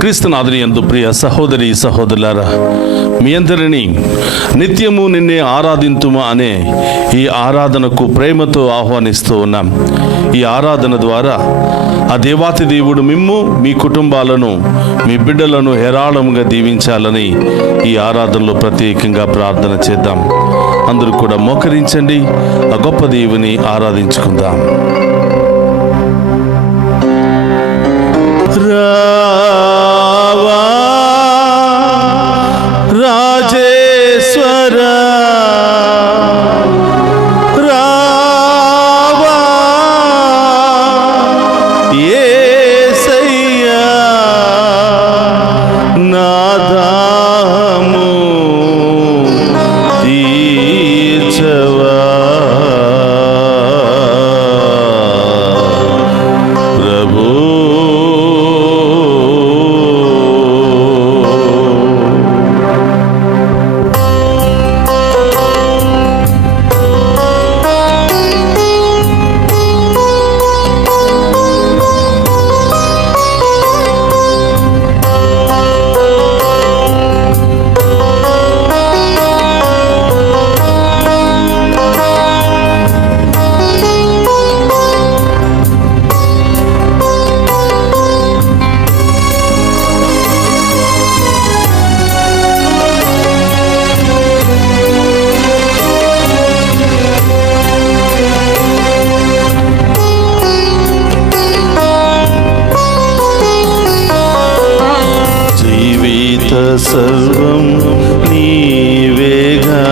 క్రీస్తునాథుని యందు ప్రియ సహోదరి సహోదరులారా, మీ అందరినీ నిత్యము నిన్నే ఆరాధింతుమా అనే ఈ ఆరాధనకు ప్రేమతో ఆహ్వానిస్తూ ఉన్నాం. ఈ ఆరాధన ద్వారా ఆ దేవాతి దేవుడు మిమ్ము, మీ కుటుంబాలను, మీ బిడ్డలను హేరాళముగా దీవించాలని ఈ ఆరాధనలో ప్రత్యేకంగా ప్రార్థన చేద్దాం. అందరూ కూడా మోకరించండి, ఆ గొప్ప దేవుని ఆరాధించుకుందాం. రావా రాజేశ్వర, రావా యేసయ్యా, నా దాహము తీర్చవా. సర్వం నీవేగా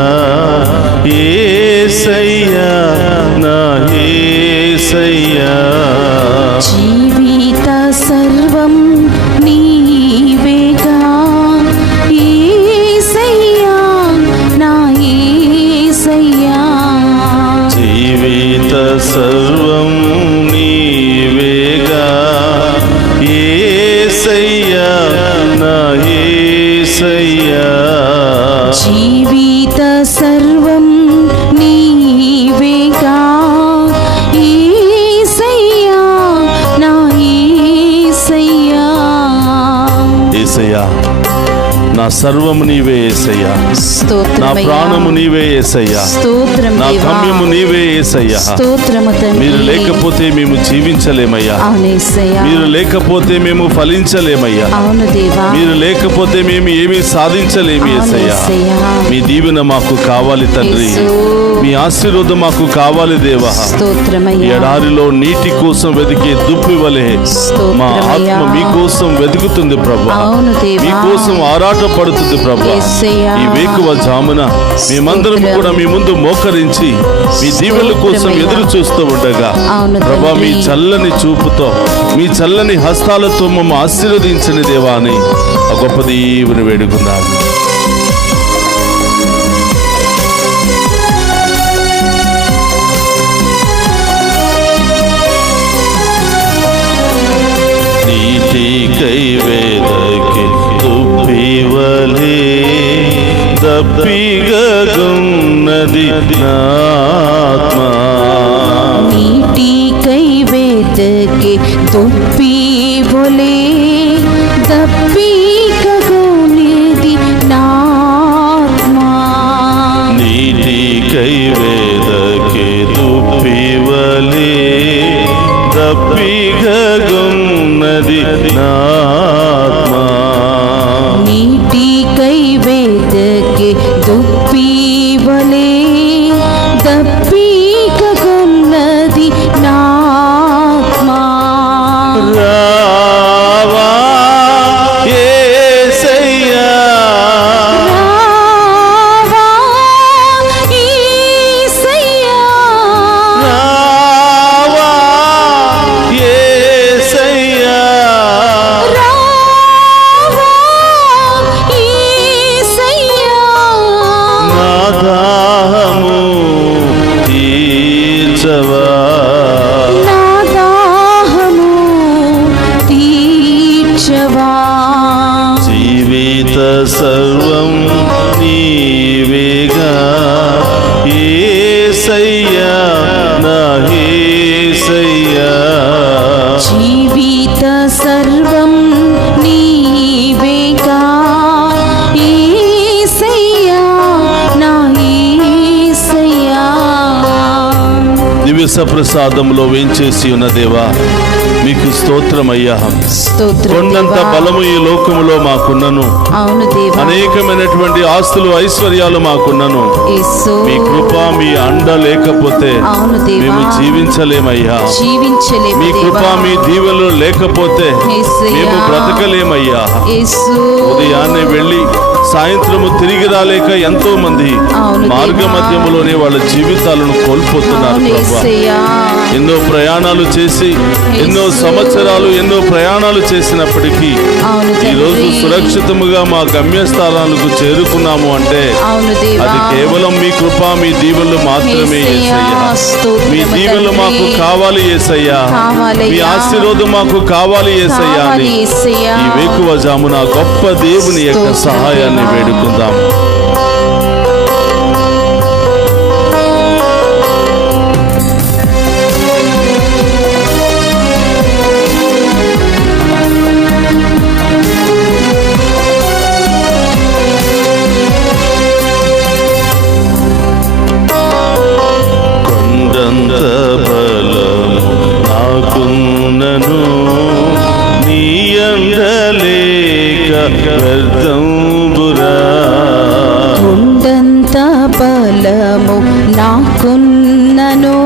యేసయ్యా, నా యేసయ్యా. జీవిత సర్వం నీవేగా యేసయ్యా, నా యేసయ్యా. జీవిత సర్వం నీవేగా యేసయ్యా, నా యేసయ్యా. జీవిత సర్వం నీవేగా యేసయ్యా, నా యేసయ్యా. యేసయ్యా, నా సర్వము నీవే యేసయ్యా, నా ప్రాణము నీవే యేసయ్యా, నా గమ్యము నీవే యేసయ్యా. మీరు లేకపోతే మేము జీవించలేమయ్యా, మీరు లేకపోతే మేము ఫలించలేమయ్యా, మీరు లేకపోతే మేము ఏమీ సాధించలేము యేసయ్యా. మీ దీవెన మాకు కావాలి తండ్రి, మీ ఆశీర్వాదం మాకు కావాలి దేవా. ఎడారిలో నీటి కోసం వెతికే దుప్పి వలె మా ఆత్మ మీకోసం వెతుకుతుంది ప్రభా, మీకోసం ఆరాట పడుతుంది ప్రభా. ఈ వేకువ జామున మేమందరం కూడా మీ ముందు మోకరించి మీ దీవెనల కోసం ఎదురు చూస్తూ ఉండగా ప్రభా, మీ చల్లని చూపుతో, మీ చల్లని హస్తాలతో మమ్మ ఆశీర్వదించని దేవా అని ఆ గొప్ప దేవుని వేడుకుందాం. నీటికై వేదకి దుప్పివలే దప్పిగగున్నది నాత్మ. నీటికై వేదకి దుప్పివలే దప్పిగగున్నది నాత్మ. నీటికై వేదకి దుప్పివలే దప్పిగగున్నది నాత్మ. నీటికై వేదకి దుప్పివలే దప్పిగగున్నది నాత్మ. రావా యేసయ్యా, రావా యేసయ్యా, రావా యేసయ్యా, రావా యేసయ్యా. నా దాహము తీర్చవా, నా దాహము తీర్చవా. జీవిత సర్వం నీవేగా యేసయ్యా, నా యేసయ్యా. జీవిత సర్వం నీవేగా సప్రసాదంలో వేంచేసి ఉన్న దేవా మీకు స్తోత్రమయ్యా. స్తోత్రం కొండంత దేవా. బలము ఈ లోకములో మాకున్నను, అవును దేవా. అనేకమైనటువంటి ఆస్తులు ఐశ్వర్యాలు మాకున్నను, యేసు. మీ కృప మీ అండ లేకపోతే అవును దేవా. మేము జీవించలేమయ్యా. జీవించలేము మీ కృప దేవా. మీ దీవెనలు లేకపోతే యేసయ్యా. మేము బ్రతకలేమయ్యా. యేసు. ఉదయాన్నే వెళ్ళి సాయంత్రము తిరిగి రాలేక ఎంతో మంది అవును మార్గ దేవా. మధ్యములోనే వాళ్ళ జీవితాలను కోల్పోతున్నారు అవును ప్రభువా. యేసయ్యా. ఎన్నో ప్రయాణాలు చేసి ఎన్నో సంవత్సరాలు ఎన్నో ప్రయాణాలు చేసినప్పటికీ అవును ఈ రోజు తండ్రి. సురక్షితముగా మా గమ్యస్థానాలకు చేరుకున్నాము అంటే అవును దేవా. అది కేవలం మీ కృప మీ దీవెనలు మాత్రమే యేసయ్యా. యేసయ్యా. స్తోత్రం మీ దీవెనలు తండ్రి. మాకు కావాలి యేసయ్యా. కావాలయ్యా. మీ ఆశీర్వాదం మాకు కావాలి యేసయ్యా కావాలి అని యేసయ్యా. ఈ వేకువ జామున గొప్ప దేవుని యొక్క స్తోత్రం సహాయాన్ని దేవా. వేడుకుందాం. కొండంత బలము నాకున్నను, నీ అండలేక వ్యర్థంబురా. కొండంత బలము నాకున్నను,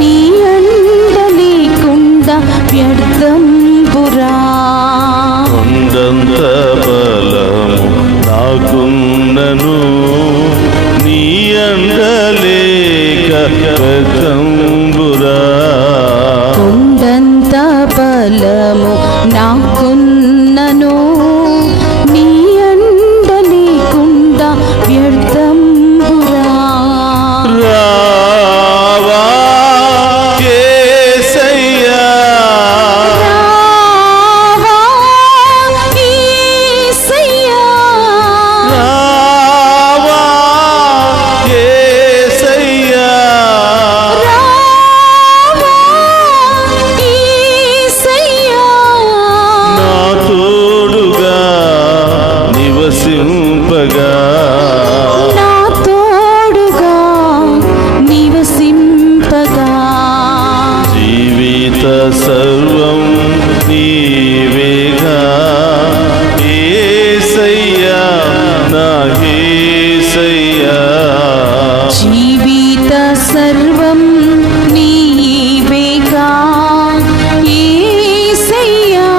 నీ అండ లేకుండా వ్యర్థంబురా. కొండంత బలము నాకున్నను, నీ అండలేక వ్యర్థంబురా. కొండంత బలము నాకున్నను, నీ అండ లేకుండా వ్యర్థంబురా. రావా యేసయ్యా, రావా యేసయ్యా. రావా యేసయ్యా. రావా యేసయ్యా. నా తోడుగా నివసింపగా, నా తోడుగా నివసింపగా. జీవిత సర్వం నీవేగా యేసయ్యా, నా యేసయ్యా. జీవిత సర్వం నీవేగా యేసయ్యా,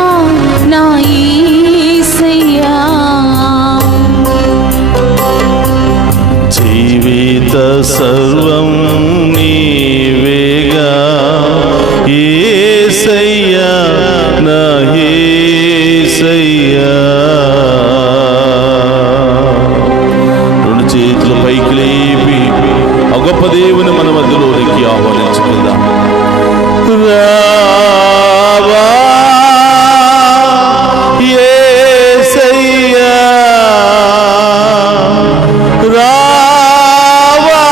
నా యేసయ్యా. జీవిత సర్వం నీవేగా యేసయ్యా, నా యేసయ్యా. రెండు చేతులు పైకి లేపి ఆ గొప్ప దేవుని మన మధ్యలోనికి ఆహ్వానించుకుందాం. రావా యేసయ్యా, రావా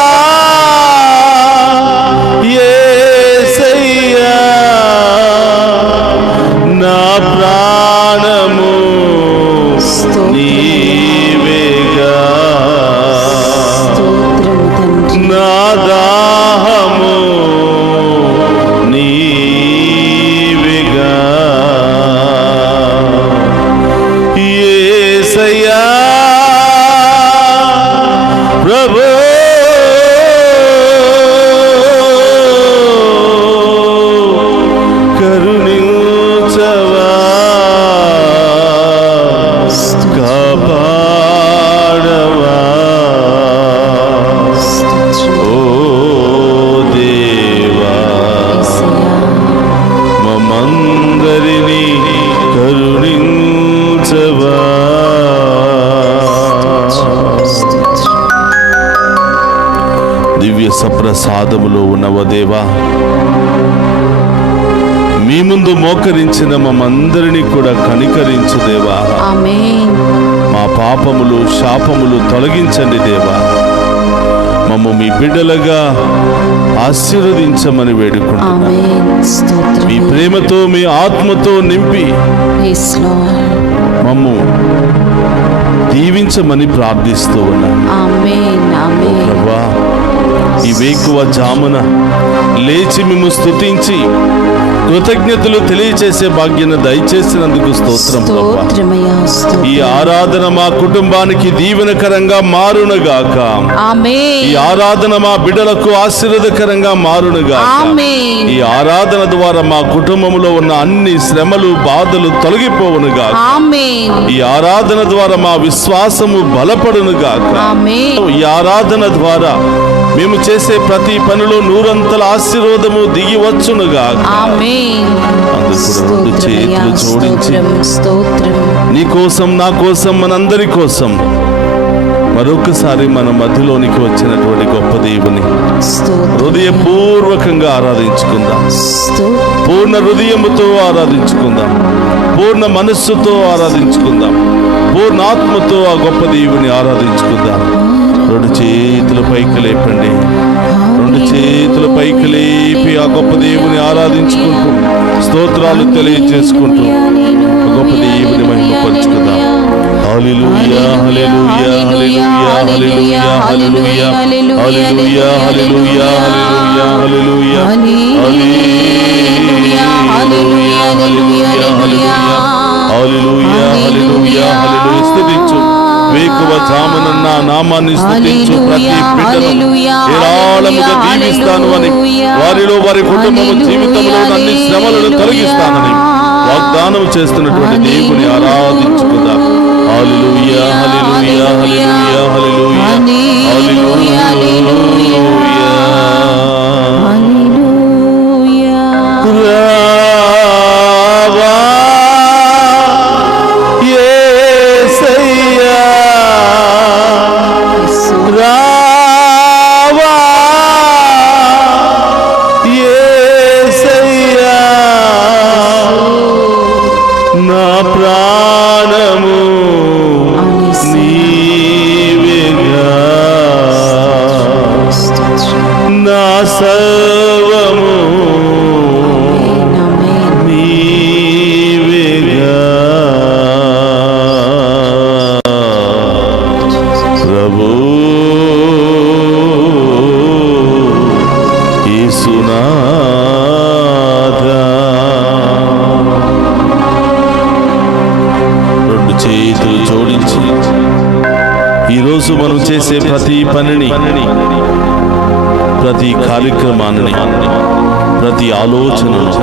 యేసయ్యా. నా ప్రాణము నీవేగా, స్తోత్రము తండ్రి. నా దాహము నీవేగా. యేసయ్యా ప్రభు, కరుణించవా, కాపాడవా. ఓ దేవా, యేసయ్యా. మమ్మందరినీ కరుణించవా. దివ్య సప్రసాదములో ఉన్నవ దేవా, మీ ముందు మోకరించిన మమ్మందరినీ కూడా కనికరించు దేవా. ఆమేన్. మా పాపములు శాపములు తొలగించండి దేవా. మమ్ము మీ బిడ్డలుగా ఆశీర్వదించమని వేడుకుంటున్నాం. ఆమేన్. స్తోత్రం. మీ ప్రేమతో మీ ఆత్మతో నింపి Yes, Lord. మమ్ము దీవించమని ప్రార్థిస్తూ ఉన్నాను. ఆమేన్. ఆమేన్. ప్రభా, ఈ వేకువ జామున లేచి మేము స్తుతించి కృతజ్ఞతలు తెలియచేసే భాగ్యాన్ని దయచేసినందుకు స్తోత్రం ప్రభువా. స్తోత్రమయ్యా, ఈ ఆరాధన మా కుటుంబానికి దీవెనకరంగా మారునుగాక. ఆమేన్. ఈ ఆరాధన మా బిడ్డలకు ఆశీర్వాదకరంగా మారునుగాక. ఆమేన్. ఈ ఆరాధన ద్వారా మా కుటుంబంలో ఉన్న అన్ని శ్రమలు బాధలు తొలగిపోవునుగాక. ఆమేన్. ఈ ఆరాధన ద్వారా మా విశ్వాసము బలపడునుగాక. ఆమేన్. ఈ ఆరాధన ద్వారా మేము చేసే ప్రతి పనిలో నూరంతల ఆశీర్వాదము దిగి వచ్చునుగాక. ఆమేన్. అందరూ కూడా రెండు స్తోత్రమయ్యా, చేతులు జోడించి స్తోత్రం. నీ కోసం, నా కోసం, మనందరి కోసం మరొకసారి మన మధ్యలోనికి వచ్చినటువంటి గొప్ప దేవుని స్తోత్రం. హృదయపూర్వకంగా ఆరాధించుకుందాం. పూర్ణ హృదయముతో ఆరాధించుకుందాం. పూర్ణ మనస్సుతో ఆరాధించుకుందాం. పూర్ణాత్మతో ఆ గొప్ప దేవుని ఆరాధించుకుందాం. రెండు చేతుల పైకి లేపండి. రెండు చేతుల పైకి లేపి ఆ గొప్ప దేవుని ఆరాధించుకుంటూ స్తోత్రాలు తెలియజేసుకుంటూ ఆ గొప్ప దేవుని మహిమపరుచుకుందాం. హల్లెలూయా, హల్లెలూయా, హల్లెలూయా, హల్లెలూయా, హల్లెలూయా, హల్లెలూయా, హల్లెలూయా, హల్లెలూయా, హల్లెలూయా, హల్లెలూయా, హల్లెలూయా, హల్లెలూయా, హల్లెలూయా, హల్లెలూయా. స్తుతించు. వేకువ జామున నా నామాన్ని స్తుతించు ప్రతి బిడ్డను ఏరాళముగా దీవిస్తాను అని, వారిలో వారి కుటుంబం జీవితంలో అన్ని శ్రమలను తొలగిస్తానని వాగ్దానం చేస్తున్నటువంటి దేవుని ఆరాధించుకుందాం. హల్లెలూయా, హల్లెలూయా, హల్లెలూయా, హల్లెలూయా, హల్లెలూయా, హల్లెలూయా. రావా యేసయ్యా, రావా యేసయ్యా, నా ప్రాణము నీవేగా, నా సర్వము నీవేగా. ప్రభు యేసునాథా. రెండు చేతులు జోడించి ఈరోజు మనం చేసే ప్రతి పనిని, ప్రతి కార్యక్రమాన్ని, ప్రతి ఆలోచనను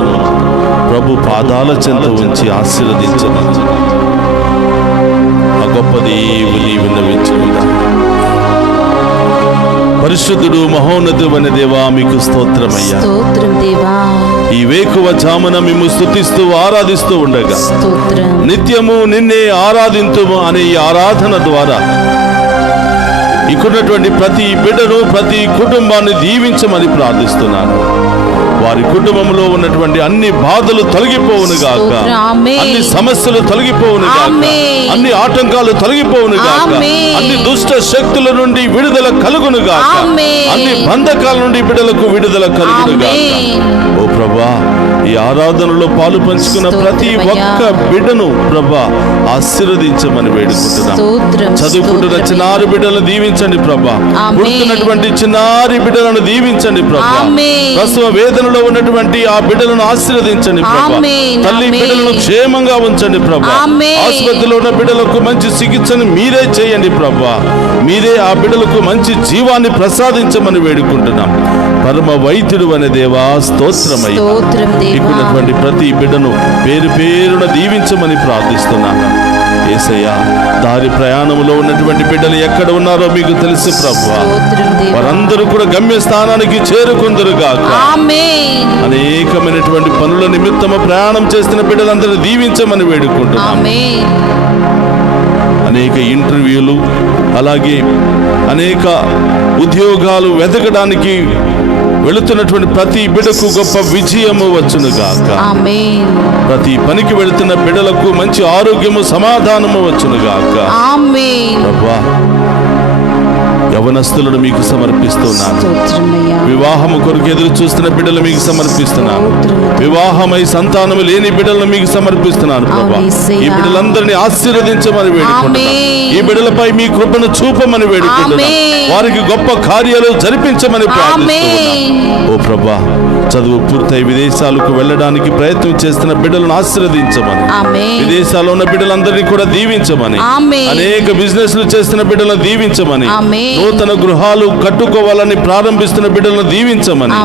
ప్రభు పాదాల చెంత ఉంచి ఆశీర్వదించను ఆ గొప్ప దేవుని విన్నవించుకుందాం. పరిశుద్ధుడు, మహోన్నతుడైన దేవా, మీకు స్తోత్రమయ్యా. స్తోత్రం దేవా. ఈ వేకువ జామున మేము స్తుతిస్తూ ఆరాధిస్తూ ఉండగా స్తోత్రం. నిత్యము నిన్నే ఆరాధింతుము అనే ఈ ఆరాధన ద్వారా ఇక్కడున్నటువంటి ప్రతి బిడ్డను, ప్రతి కుటుంబాన్ని దీవించమని ప్రార్థిస్తున్నాను. వారి కుటుంబంలో ఉన్నటువంటి అన్ని బాధలు తొలగిపోవునుగాక, అన్ని సమస్యలు తొలగిపోవునుగాక, అన్ని ఆటంకాలు తొలగిపోవునుగాక, అన్ని దుష్ట శక్తుల నుండి విడుదల కలుగునుగాక, అన్ని బంధకాల నుండి బిడ్డలకు విడుదల కలుగునుగాక. ఓ ప్రభా, ఈ ఆరాధనలో పాలు పంచుకున్న ప్రతి ఒక్క బిడ్డను ప్రభా ఆశీర్వదించమని వేడుకుంటున్నాం. చదువుకుంటున్న చిన్నారి బిడ్డలను దీవించండి ప్రభా. పుడుతున్నటువంటి చిన్నారి బిడ్డలను దీవించండి ప్రభా. ప్రసవ వేదనలో ఉన్నటువంటి ఆ బిడ్డలను ఆశీర్వదించండి ప్రభా. తల్లి బిడ్డలను క్షేమంగా ఉంచండి ప్రభా. ఆసుపత్రిలో ఉన్న బిడ్డలకు మంచి చికిత్సను మీరే చేయండి ప్రభా. మీరే ఆ బిడ్డలకు మంచి జీవాన్ని ప్రసాదించమని వేడుకుంటున్నాం. పరమ వైద్యుడు అనే దేవా, స్తోత్రమయ్యా. ఇక్కడున్నటువంటి ప్రతి బిడ్డను పేరు పేరున దీవించమని ప్రార్థిస్తున్నాను. యేసయ్యా, దారి ప్రయాణంలో ఉన్నటువంటి బిడ్డలు ఎక్కడ ఉన్నారో మీకు తెలుసు ప్రభువా. వారందరూ కూడా గమ్యస్థానానికి చేరుకుందరుగాక. అనేకమైనటువంటి పనుల నిమిత్తము ప్రయాణం చేస్తున్న బిడ్డలందరినీ దీవించమని వేడుకుంటున్నాం. అనేక ఇంటర్వ్యూలు, అలాగే అనేక ఉద్యోగాలు వెతకడానికి వెళుతున్నటువంటి ప్రతి బిడ్డకు గొప్ప విజయము వచ్చునుగాక. ప్రతి పనికి వెళుతున్న బిడ్డలకు మంచి ఆరోగ్యము, సమాధానము వచ్చునుగాక. యవనస్తులను మీకు సమర్పిస్తున్నాను. స్తోత్రమయ్యా. వివాహము కొరకు ఎదురు చూస్తున్న బిడ్డలు మీకు సమర్పిస్తున్నాను. స్తోత్రం. వివాహమై సంతానము లేని బిడ్డలను మీకు సమర్పిస్తున్నాను ప్రభా. ఈ బిడ్డలందరినీ ఆశీర్వదించమని వేడుకుంటున్నాను. ఈ బిడ్డలపై మీ కృపను చూపమని వేడుకుంటున్నాను. వారికి గొప్ప కార్యాలు జరిపించమని ప్రార్థిస్తున్నాను. ఓ ప్రభా, చదువు పూర్తయి విదేశాలకు వెళ్ళడానికి ప్రయత్నం చేస్తున్న బిడ్డలను ఆశీర్వదించమని, విదేశాల్లో ఉన్న బిడ్డలందరినీ కూడా దీవించమని, అనేక బిజినెస్లు చేస్తున్న బిడ్డలను దీవించమని, నూతన గృహాలు కట్టుకోవాలని ప్రారంభిస్తున్న బిడ్డలను దీవించమని,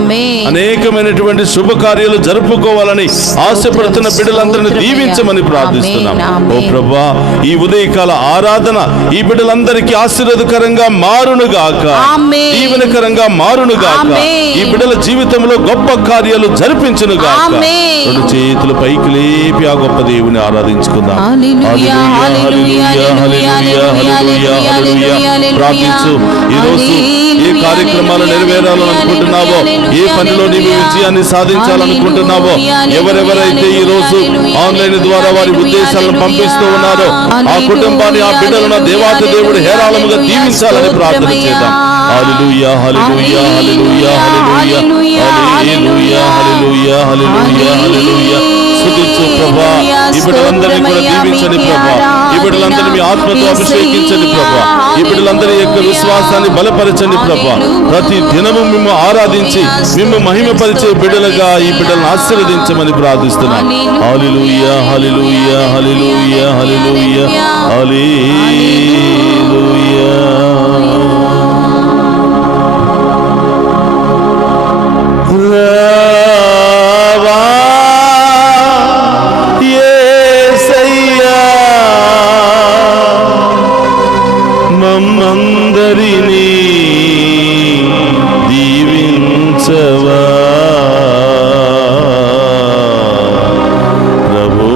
అనేకమైనటువంటి శుభకార్యాలు జరుపుకోవాలని ఆశపడుతున్న బిడ్డలందరినీ దీవించమని ప్రార్థిస్తున్నాం. ఓ ప్రభా, ఈ ఉదయకాల ఆరాధన ఈ బిడ్డలందరికీ ఆశీర్వాదకరంగా మారునుగాక, దీవెనకరంగా మారునుగాక. ఈ బిడ్డల జీవితంలో గొప్ప కార్యాలు జరిపించునుగాక. రెండు చేతులు పైకి లేపి ఆ గొప్ప దేవుని ఆరాధించుకుందాం. ప్రార్థించు. ఈరోజు ఏ కార్యక్రమాలు నెరవేరాలనుకుంటున్నావో, ఏ పనిలో నీవు విజయాన్ని సాధించాలనుకుంటున్నావో, ఎవరెవరైతే ఈ రోజు ఆన్లైన్ ద్వారా వారి ఉద్దేశాలను పంపిస్తూ ఉన్నారో ఆ కుటుంబాన్ని, ఆ బిడ్డలను దేవాతి దేవుడు హేరాళముగా దీవించాలని ప్రార్థన చేద్దాం. హల్లెలూయా, హల్లెలూయా, హల్లెలూయా, హల్లెలూయా, హల్లెలూయా, హల్లెలూయా, హల్లెలూయా, హల్లెలూయా. స్తుతించు ప్రభా. ఈ బిడ్డలందరినీ కూడా దీవించండి ప్రభా. ఈ బిడ్డలందరినీ మీ ఆత్మతో అభిషేకించండి ప్రభా. ఈ బిడ్డలందరి యొక్క విశ్వాసాన్ని బలపరచండి ప్రభా. ప్రతి దినము మేము ఆరాధించి మేము మహిమపరిచే బిడ్డలుగా ఈ బిడ్డలను ఆశీర్వదించమని ప్రార్థిస్తున్నాం. హల్లెలూయా, హల్లెలూయా, హల్లెలూయా, హల్లెలూయా, హల్లెలూయా. మమ్మందరినీ దీవించవా ప్రభు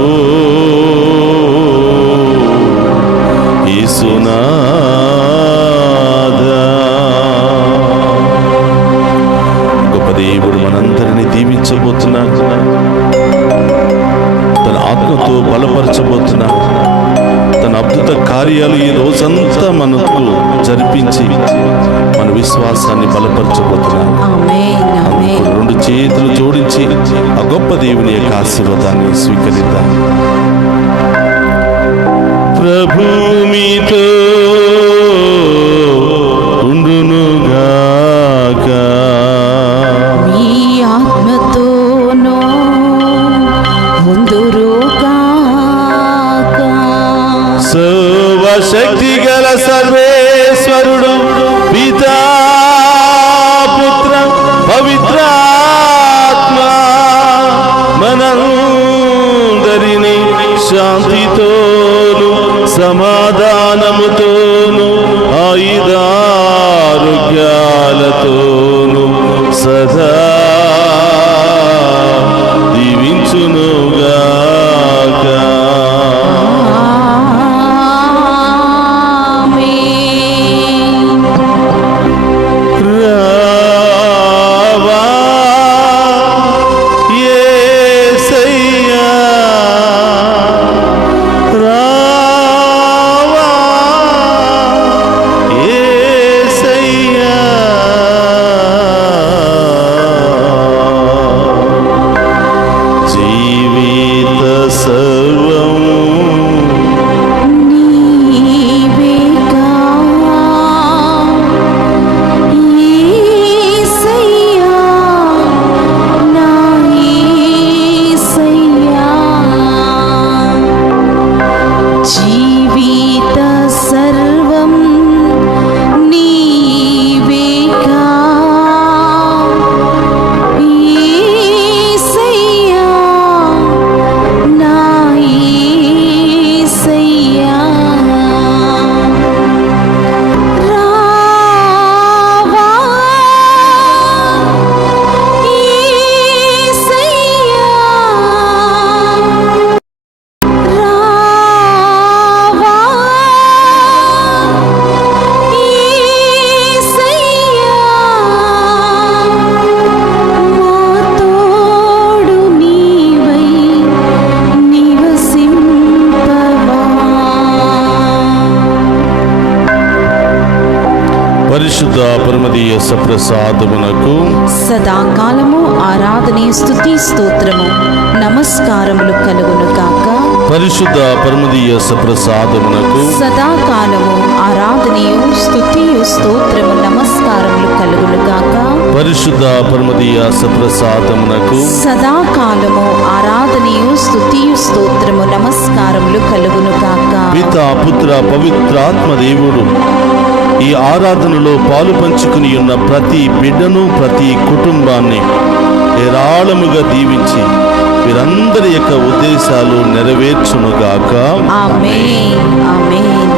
యేసునాథా. గొప్ప దేవుడు మనందరినీ దీవించబోతున్నాడు. తన ఆత్మతో బలపరచబోతున్నాడు. తన అద్భుత కార్యాలు ఈ రోజంతా మనకు జరిపించి మన విశ్వాసాన్ని బలపరచబోతున్నాడు. రెండు చేతులు జోడించి ఆ గొప్ప దేవుని యొక్క ఆశీర్వాదాన్ని స్వీకరిద్దాం. ప్రభు మీతో ఉండునుగాక, మీ ఆత్మతోనూ ఉందురుగాక. సర్వశక్తి గల సర్వేశ్వరుడు పితా పుత్ర పవిత్రాత్మ మనందరినీ శాంతితోను సమాధానముతోను ఆయుధారోగ్యాలతోను సదా దీవించునుగాక. పరమదీయ సప్రసాదమునకు సదాకాలము ఆరాధనే స్తుతి స్తోత్రము నమస్కారములు కలుగును గాక. పరిశుద్ధ పరమదీయ సప్రసాదమునకు సదాకాలము ఆరాధనయు స్తుతియు స్తోత్రము నమస్కారములు కలుగును గాక. పరిశుద్ధ పరమదీయ సప్రసాదమునకు సదాకాలము ఆరాధనయు స్తుతియు స్తోత్రము నమస్కారములు కలుగును గాక. పిత పుత్ర పవిత్రాత్మ దేవుడు ఈ ఆరాధనలో పాలు పంచుకుని ఉన్న ప్రతి బిడ్డను, ప్రతి కుటుంబాన్ని ఏరాళముగా దీవించి వీరందరి యొక్క ఉద్దేశాలు నెరవేర్చునుగాక. ఆమేన్ ఆమేన్.